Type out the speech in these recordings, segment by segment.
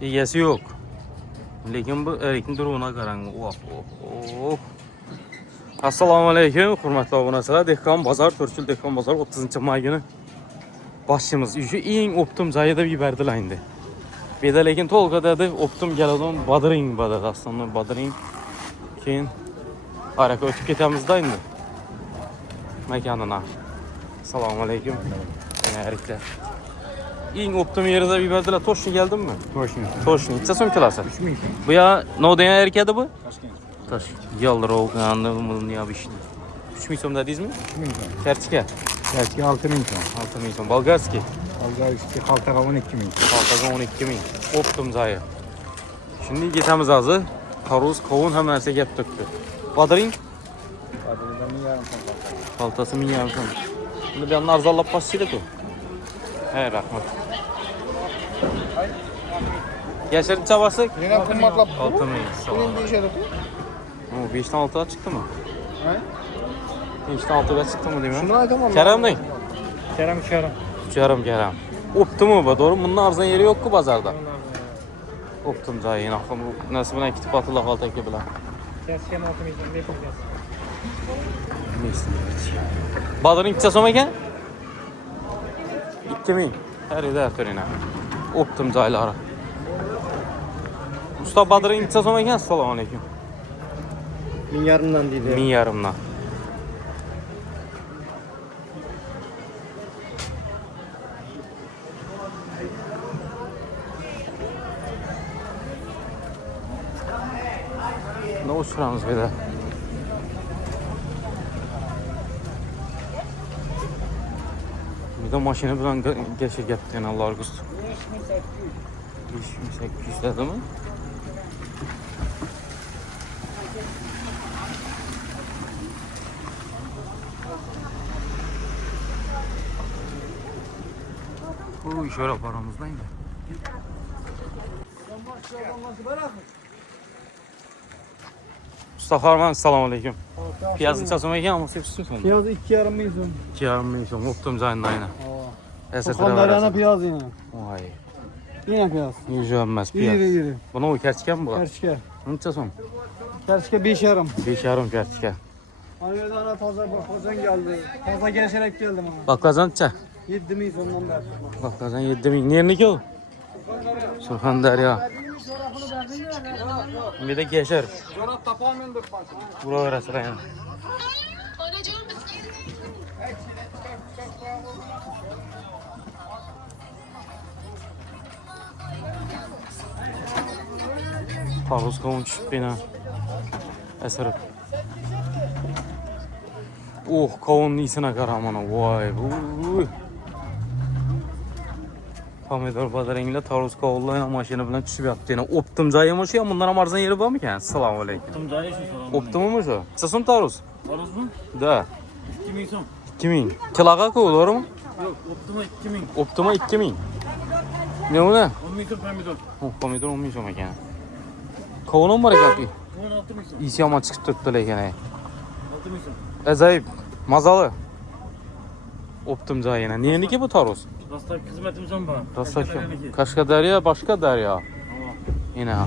Egasi yo'q. Lekin bu erkning duruvuna qarang. Oh. Assalomu alaykum, hurmatli obunachilar. Dehqon bozor, To'rtchil dehqon bozor 30-may kuni boshimiz shu eng optim joyida yubordilar endi. Beda lekin to'lqa dedi, optim keladi, Badring badadi aslında Badring. Keyin haraka o'tib ketamizda endi. Makonina. Assalomu alaykum. Erklar. Eng optim yerida yubordilar. Toshkent keldimmi? Toshkent. Necha so'm kilosi? 3000. Bu ya no degan erkadi bu? Toshkent. Yaldirov qanday bunu yapıştı. 3000 so'm dedingizmi? 3000 so'm. Kartika 6000 so'm. 6000 so'm. Bolgarskiy Xaltaga 12000. Xaltaga 12000. Optim zayı. Şimdi getamiz hozir. Tarvuz, qovun hamma narsa gap to'kdi. Badring? Badringdan 1000 so'm. Xaltasi 1000 so'm. Buni bu yerni arzonlab qo'yishdi-ku. He, rahmat. Yashirib chabasak? Yana qimmatlab 6000. Buning deyishadi. O 5'ten 6'ya çıktı mı? He? 5'ten 6'ya çıktı mı değil mi? Şunu aytamam. Kerem ne? Kerem 3,5. 3,5 Kerem. Optu mu bu? Doğru. Bunun arzan yeri yok ki pazarda. Optum zayı yine. Nasıl buna kitap atıla kaltak gibi lan. Kesken 6000 so'm deb qo'yasiz. Neyse. Badırın içe sonu eken? 2000. Her yerde her törene. Optum zayıları. Usta Badırın içe sonu eken? Assalamu aleyküm. 1000'dan deydi. 1000'dan. Ne uçuramız bir de. Bir de maşını bilen geçir getirdin Allah'ın kustu. 5800 dedi mi? Bu şöyle paramızdan ya. Mustafa Arman, selamun aleyküm. Piyazın çasıma eken ama sepsiyorsun. Piyaz 2,5 milyon so'm. 2,5 milyon. Optum zayında aynen. Surxondaryoning piyaz yana. Vay. Yine piyaz. Yüzülmez piyaz. İri. Bunu o kerçiken mi bu? Kerçke. Neçe son? Kerçke 5,5. 5,5 kerçiken. Ankara'da ana pazar bakmacan geldi. Pazar geçerek geldim ama. Baklajan neçe? 7,000 so'mdan beri. Baklajan 7.000. Nerede o? Surxondaryo. Bir de geçer. Jorab tapamen deb qo'ydi. Buralara sırayın. Tarvuz kavun çıkıp bina. Esirip. Kavunun iyisine karamana. Vay. Pomidor badarengiyle tarvuz kavunla maşını bilen düşüp yaptı. Yani optum zayımış ya. Bundan amarzan yeri var mı ki? Selamun aleyküm. Optum zayı şu so'm. Optum mu şu? Sasın tarvuz? Tarvuz mu? Da. 2000 so'm. 2000. Kilaga koy doğru mu? Yok, Optum'a 2000. Optuma 2000. Ne o ne? 10.000 so'm pomidor. Pomidor 10.000 so'm ekan. Kavunun var ekan. 16.000 so'm. İyisi ama çıkıp tuttu ekan. 6.000 so'm. Acayip. Mazalı. Optum zayına. Niye ki bu tarvuz? Rasta xizmatimiz ham bor. Kaşkadarya, başka derya. Yine ha.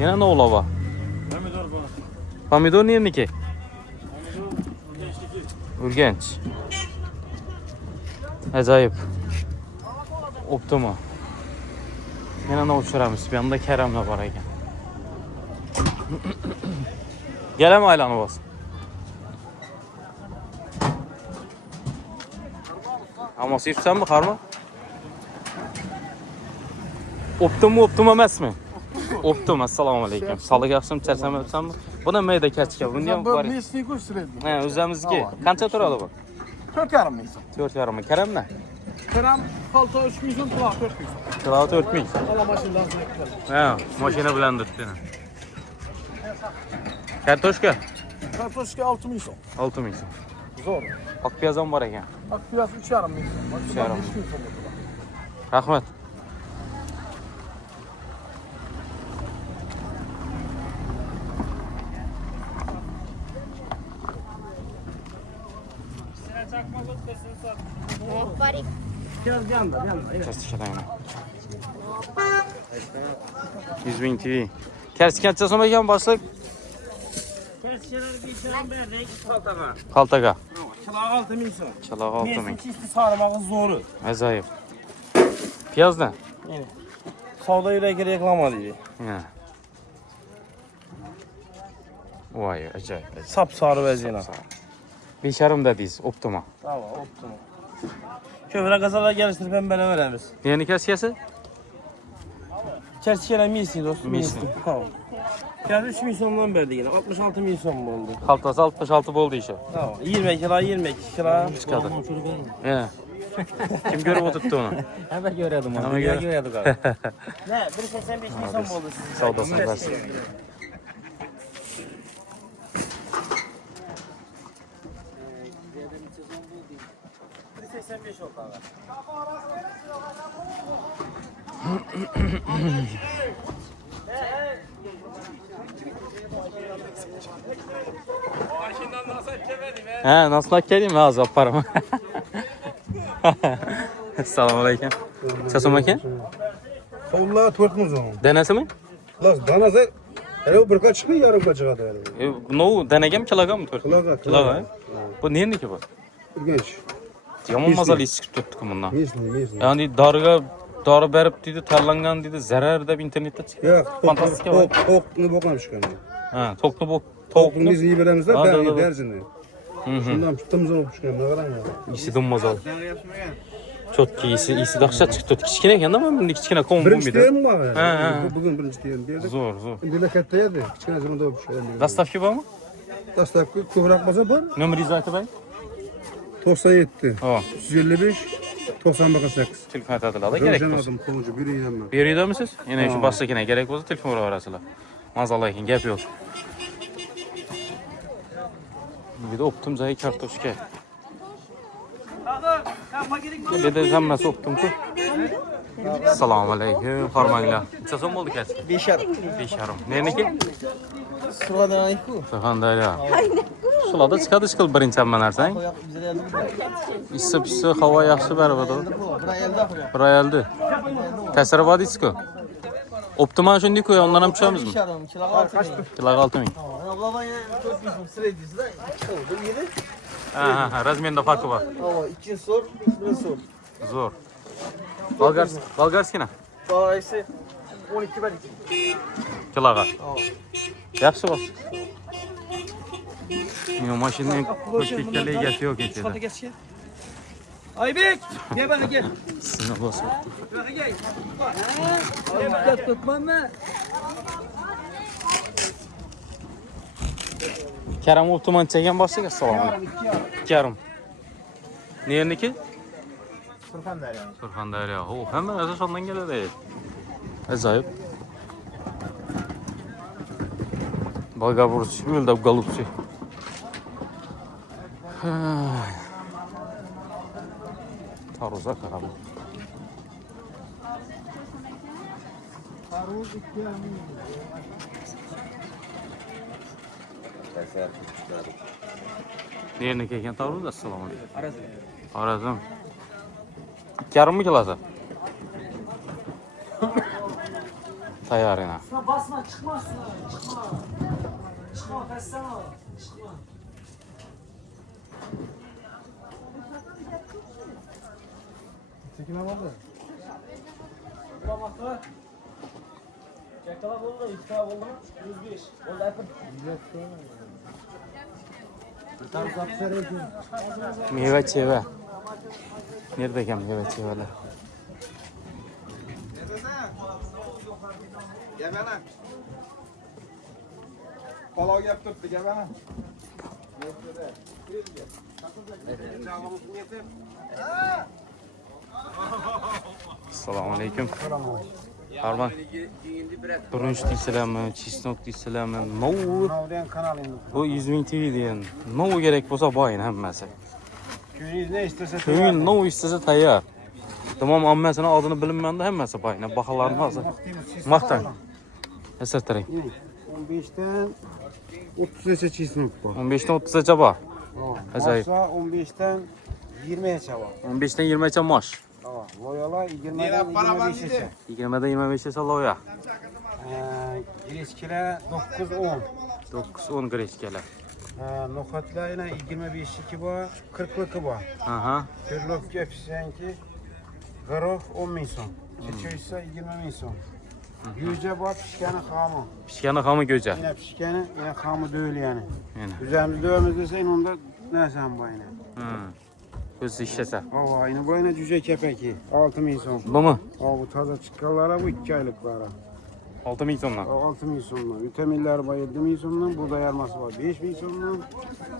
Yine ne olava? Pomidor bor. Pomidor niye ki? Pomidor Urgenç. Acayip. Optuma. Yine ne uçuramız? Bir anda Kerem'le var ekan. Gelem aylanı bas. Ama sen mi karma? Optum emas mı? Optum, assalomu alaykum. Sog'lik yaxshimi, charchamayapsanmi? Buni mayda kachka, buni ham bor. Mesni ko'rsatdi. Ha, o'zimizniki. Qancha turadi bu? 4,5 ming so'm. 4,5 Kerem ne? Kiram palto 3.000 so'm, quloq 4.000 so'm. Kilo 4000. Ala mashindan Ha, mashina bilan turibdi. Kartoshka Kartoshka 6.000 so'm. 6000. Zo'r. Oqpiyaz ham bor ekan. Bak piyaz 3,5 ming so'm. 3,5 ming so'm. Rahmat. Piyaz yanda. Часто читаем. 100 bin TV. Kersi kaçça so'm ekan boshliq? Kersichalarga bechadan berdik. Kaltaga. Qaltaga. Chilag 6000 so'm. Chilag 6 ming. Mesut chisti sarmag'i zo'ri. Ajoyib. Piyozdan? Yine. Savdo yo'lagiga reklama deydi. Ha. Voy, ajoyib. Sap sarı vaziyana. 5,5 dediniz, Optima. Tamam, optimum. Köfre kasalar geliştirip hem bana veremiz. Yeni keskesi? Kersichalar misli dostum. Misli. Tamam. Fiyatı 3000 so'mdan berdi yine. 66 bin so'm oldu. Qaltasi 66 bo'ldi ishi. Tamam. 20 kilo, 22 kilo. Chiqadi. He. Kim görüp oturttu onu? Hemen görüyordum onu. Hemen Dünya gör- görüyorduk abi. Ne? 185 bin so'm oldu sizin. Savdasını versin. %85 oldu abi. He, nasıl hak geleyim mi ağzı paramı? Assalomu alaykum. Sasom aka? So'mlar 400 so'm. Denasimi? Xullas, danasa yana bir chiqdi, yarim chiqadi. No, denegem kilogram mı? Kilogram. Bu nerniki bu? Urganch. Yomon mazali chiqib turibdi bundan. Mesni. Yani dori berib deydi, tanlangan deydi, zarar deb internetda chiqdi. Yo'q, Fantastika bor. to'qni bo'qam chiqqan. Ha, to'qni To'qni yeyib beramiz-da, Ha, da, da, da. darzini. Shundan tutimiz olib chiqqan, qarang. isi dummazal. Çok iyisi dahşat çıktı. Kichkina ekanda men bunday kichkina qovun Birinchi bo'lmaydi. tem bor. Ha, ha. Bugun birinchi tem berdik. Zo'r. Endi katta edi, kichkina zamanda olib chiqqan. Dastavka bormi? Dastlabki ko'proq bo'lsa bor. Nomeringizni aytib bering. 97 Ha, 355 98. telefon aytadilar, kerak bo'lsa. Jo'nadim, qo'yib beraman. Beryapmisiz? Yana shu boshligina kerak bo'lsa telefon uraverasizlar. Mazal ekan, gap yo'q. Bir de optum zay kartoshka. Bir de hammasi optum-ku. Assalomu alaykum, hormanglar. Necha so'm bo'ldi kasi? 5,5. 5,5. Nerniki? Surxondaryo ayku. Surxondaryo. Shularda chiqadi birinchi hamma narsang. Issiq, havo yaxshi baribir. Bir ayoldi. Ta'siri bor deysiz-ku. Optimal shunday-ku, ondan ham tushamizmi? 5,5 kilo 6 bin. Kiloga 6 ming. Abladan 4 bin so'm sredisida 2 oldu. Yedi. Ha, razmerda farqi bor. Ama 2 so'r, 1 so'r. Zo'r. Bolgarskina Çoğaysı 12 ben 2. kiloga. Yaxshi bor. Yo, mashinaning ko'chlikka egasi yo'q kechada. Aybek, gel bana gel. Sizini bosib. Bana gel. Gel tutmam mı? Karam Optiman chegan boshliq, assalomu alaykum. Karam. Nerniki? Surxondaryo. Surxondaryo. O, hamma narsa shundan keladi. Ajoyib. Bolgarburch, yo'lda golubchi. Taruza qarab. Nerniki ekan Taruz? Assalomu alaykum. Arazim. 2,5 kilosi. Tayyor yana. Basma çıkmazsın. Çıkma. Çıkma kaçsana. Çıkma. Çekime oldu. Bulamakta. Çekala oldu, 2 tane oldu mu? 105. Oldu yapın. Meva cheva. Nerede ekan meva chevalar? Gel bana. Palov gap turibdi, gel bana. Assalomu alaykum. Harman. Turunç deysizlarmi, chesnok deysizlarmi? Novu. Navriyan kanal endi. Bu 100 ming TV degan. Novu kerak bo'lsa boyin hammasi. Köyünüz ne isterse Ko'ngil novu istasa tayyor. Tamam, hammasini adını bilinmanda hammasi boyin. Baholarni hozir. Maqtan. Esirtiring. 15'ten 30'a çizim bu. 15 dan 30gacha bor. Ajoyib. Masa 15'ten 20'ye çava. 15 dan 20gacha mosh. Tamam. Loyola 20'den 25'e. 20 dan 25gacha loya. Greçkiler 9-10. 9-10 greçkeler. Nokatlar yine 25'liki var, 40'lıkı var. Aha. Kırlık pişenki 40-10 bin son. Çeçöyse 20 bin son. Yüce var pişkeni hamı. Pişkeni hamı göce. Yine pişkeni yine hamı değil yani. Yani. Üzerimizde dövmezde sen onda ne sen bu yine? Göz işlese. Ava yine bu yine cüce kepeki 6 bin son. Bu mu? Bu taze çıkarlara bu 2 aylıklara. 6 milyondan. 6 bin sondan. Vitaminler var 7 bin sondan. Burada yarması var 5 bin sondan.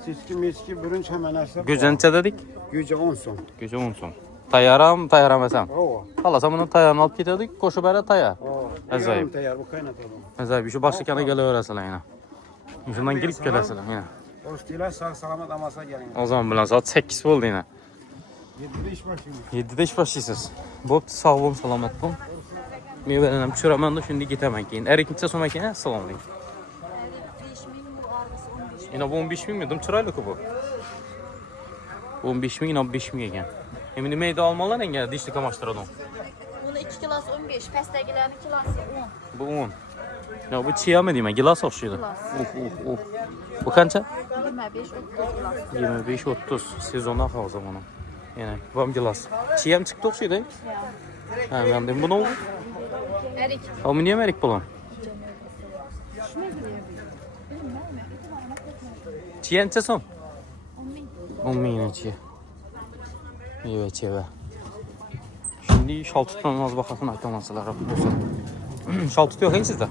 Siski miski bürünç hemen hesap. Göce neçe dedik? Güce 10 son. Göce 10 son. Tayaram, tayaramesem. Ava. Halasam bunu tayarını alıp gidedik. Koşu bere tayar. Acayip. Yarım tayar bu kaynatalım. Acayip. Şu başka kana gele öğreseler yine. Şundan girip geleseler yine. Hoş değil sağ selamet amasa gelin. O zaman bilen saat 8 oldu yine. 7'de iş başlıyor. 7'de iş başlıyorsunuz. Bop sağ olun, selamet olun. Meyvelerim çürəmən də şimdi gitəmən keyin. Ərik neçə so'm ekan? Salam alaykum. 5.000 bu algısı 15.000. Yine bu 15 bin miydim? Çıraylı ki bu. Bu 15 bin, yine 15 bin ekan. Şimdi meyde almalar engel dişli kamaştıradım. Bunu 2 kilosu 15, pəstəgilərin kilosu 10. Bu 10. Ya bu çiğ mı diyeyim? Gilas okşuydu. Gilas. Bu kaça? 25, 30 kilosu. 25-30 sezonda o zaman. Yani vam gilas. Çiğ mi çıktı okşuydu? Ya. Ha ben dedim bu ne oldu? Erik. Ha bu niye merik bulan? Çiğ neçə son? 10 bin yine çiğ. Evet çiğ. Şimdi şal tutan az bakasın aytamasalar. Şal tutuyor hayır sizde?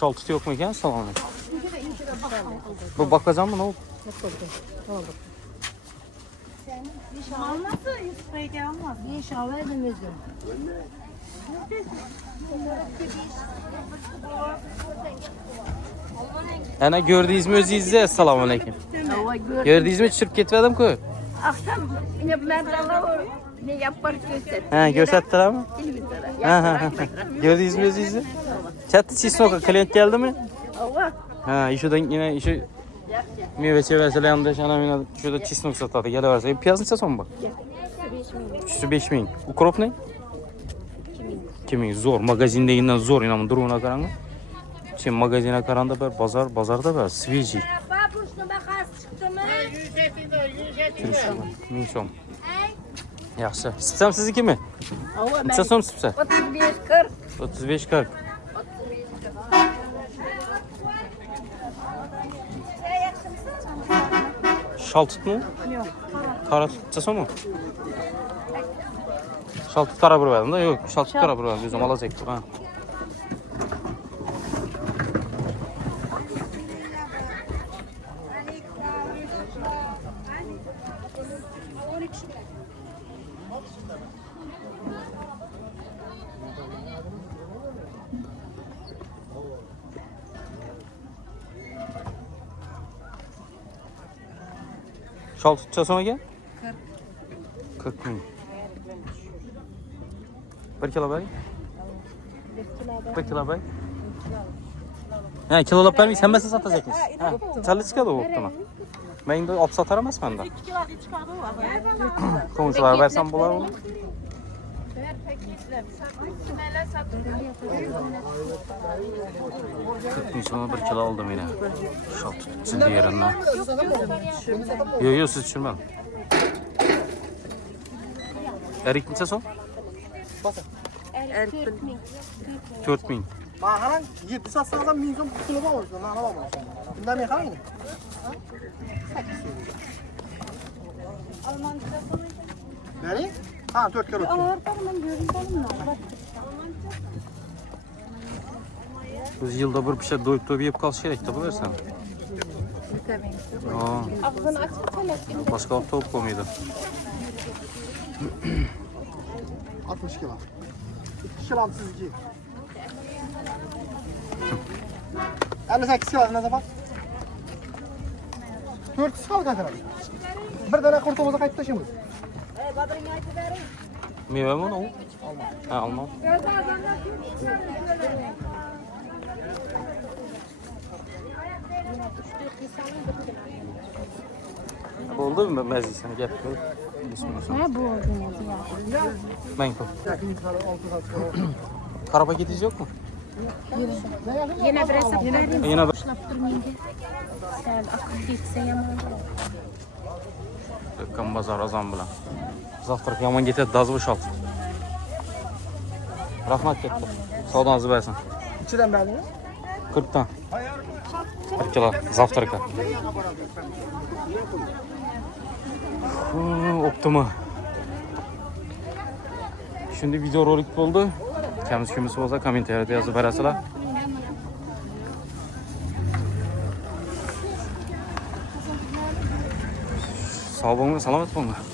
Şal tutuyor mu iken? Salam aleyküm. Bu bakacağım mı ne oldu? Alması Yusuf'aydı almaz. Bir şahı edemezdim. Ana gördüğünüz mü özünüzde? Selamun aleyküm. Gördüğünüz mü çırp getmedim ki? Akşam yine ben de ne yapar göster. Ha gösterdiler mi? Ha. Gördüğünüz mü özünüzde? Çatı çizsin klient geldi mi? Allah. Ha işodan yine işi meyve çevresiyle yanında şana yine şurada çizsin satıyor. Gel varsa piyaz neçə son bu? 5 bin. Bu krop ne? 2000. Zor. Magazindeyinden zor inanın durumuna karanı. Şimdi magazine karanda bir bazarda bir свежий. Babuşun bakas çıktı mı? 1000 so'm. Yaxshi. Sipsam sizniki mi? Necha so'm sipsa? 35 40. 35-40. Şal tutmu? Yok. Kara tutsa so'mu? Şal tut kara bir verdim da yok. Şal tut kara bir verdim. Gözüm alacaktık ha. Şal tutsa so'm ekan? 40 bin. 1 kilo bay? 1 kilo bay? Ha kilolab vermeyiz, hemmesini satacakmış. Ha, çalı çıkadı o vaxtına. Ben indi alıp satar emasman da. 2 kilosu çıkardı var. Komşulara versem bular onu. Neler satılıyor? 40 bin sonra 1 kilo aldım yine. Şal tutsun diğerinden. Yok siz düşürmem. Erik neçə son? Erik 40.000. 4 bin. Baharan 7 satsanızdan 1000 son kilo var orada. Nana var. Bundan ne kadar? Nereye? Ha 4 kilo. Biz yılda bir şey doyup yiyip kalış gerek de bu versen. Ağzını açıp Başka hafta olup koymaydı. 60 kilo. 2 kilo 62. 58 kilo ne zaman? 400 kilo kadar. Bir tane kurtumuza kayıp taşımız. Meyve mi o? Ha, almam. Oldu mu mezzi sana gel. Ne bu oldu ya? Ben koy. Kara paketiz yok mu? Yine bir hesap vereyim. Yine bir- Boşlap durmayın diye. Sen akıl geçse yaman. Dükkan bazar azam bilan. Zavtrak yaman ketadi, daz boşalt. Rahmat ketdi. Savdonuzni bersin. İçiden verdin mi? 40 dan. 1 kilo zavtraka. Optimi. Shunday videorolik bo'ldi. Kamiz bo'lsa kommentariyada yozib berasizlar. Sog' bo'linglar, salomat bo'linglar.